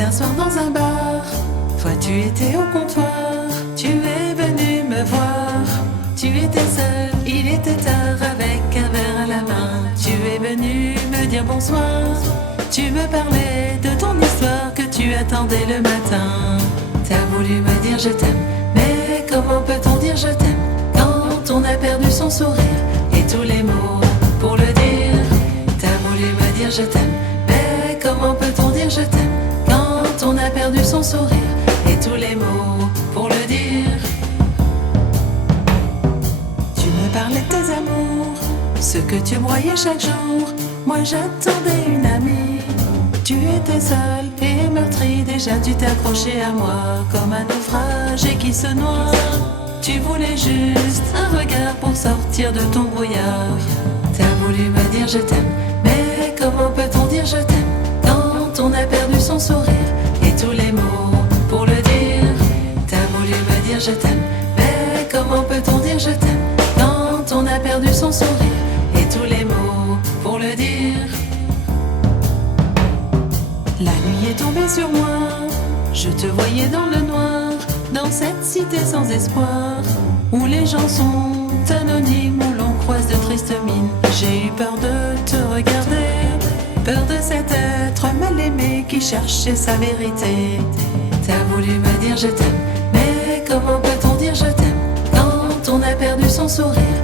un soir dans un bar, toi tu étais au comptoir, tu es venu me voir. Tu étais seul, il était tard avec un verre à la main. Tu es venu me dire bonsoir, tu me parlais de ton histoire que tu attendais le matin. T'as voulu me dire je t'aime, mais comment peut-on dire je t'aime quand on a perdu son sourire et tous les mots pour le dire. T'as voulu me dire je t'aime, mais comment peut-on dire je t'aime quand on a perdu son sourire et tous les mots pour le dire. Tu me parlais de tes amours, ce que tu broyais chaque jour. Moi j'attendais une amie. Tu étais seul et meurtri, déjà tu t'es accroché à moi comme un naufragé qui se noie. Tu voulais juste un regard pour sortir de ton brouillard. T'as voulu me dire je t'aime, mais comment peut-on dire je t'aime quand on a perdu son sourire et tous les mots pour le dire. T'as voulu me dire je t'aime, mais comment peut-on dire je t'aime quand on a perdu son sourire et tous les mots pour le dire. La nuit est tombée sur moi, je te voyais dans le noir, dans cette cité sans espoir, où les gens sont anonymes, où l'on croise de tristes mines. J'ai eu peur de te regarder, peur de cet être mal aimé qui cherchait sa vérité. T'as voulu me dire je t'aime, mais comment peut-on dire je t'aime quand on a perdu son sourire